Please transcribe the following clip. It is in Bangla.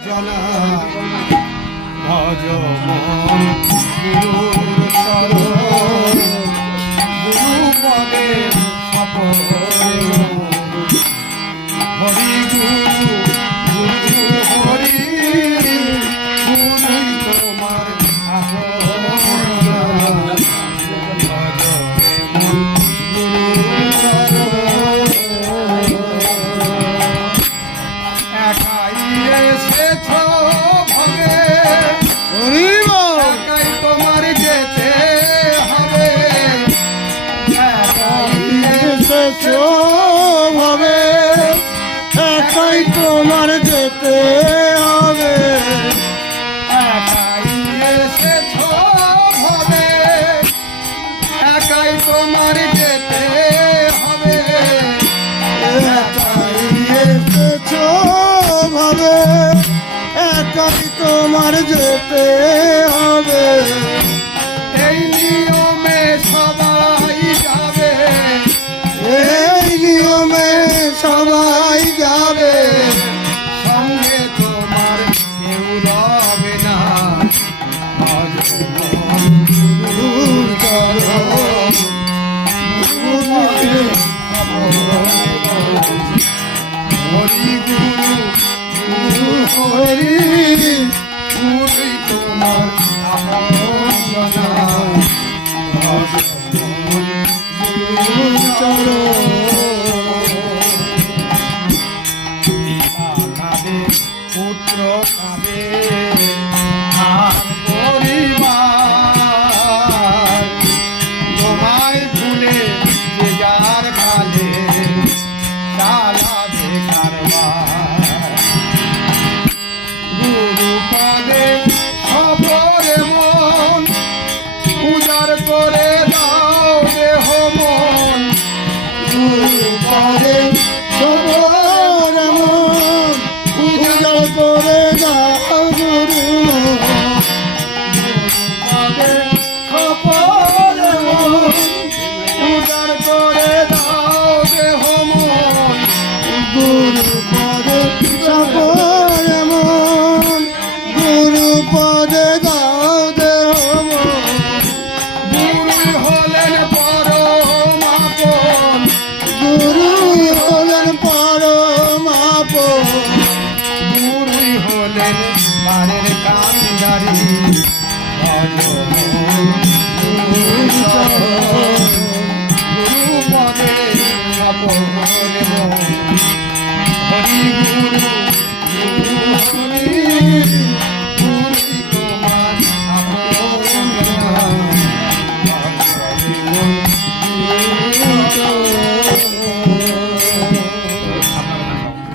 জনা ভজ মন গুরুর চরণ গুরু পদে হরি গুরু গুরু হরি গুরুই তোমার আপন ভজ মন গুরুর চরণ একাই এসেছ ভবে একাই তোমার যেতে হবে একাই এসেছ ভাবে একাই তোমার যেতে হবে একাই এসেছ ভবে একাই তোমার যেতে হবে একাই এসেছ ভাবে একাই তোমার যেতে হবে এই নিয়মে সবাই যাবে এই নিয়মে সবাই যাবে সঙ্গে তোমার কেউ রবে না ভজ মন গুরুর চরণ হরি গুরু গুরু হরি গুরুই তোমার আপন জনা ভজ মন গুরুর চরণ পিতা কাঁদে পুত্র কাঁদে আর পরিবার তোমায় ভুলে যে যার কালে চালাবে কারবার গুরু পদে সবরে মন উজাড় করে দাও দেহ মন গুরু পদে সবর মন উজাড় করে দাও গুরু পদে সবরে মন উজাড় করে দাও দেহ মন গুরু পদে সবর মন গুরু পদে দাও দেহ মন গুরুই হলেন পরম আপন গুরু হলেন পরম আপন গুরুই হলেন বারের কান্ডারি ভজ মন গুরুর চরণ গুরু পদে সপন মন হরি গুরু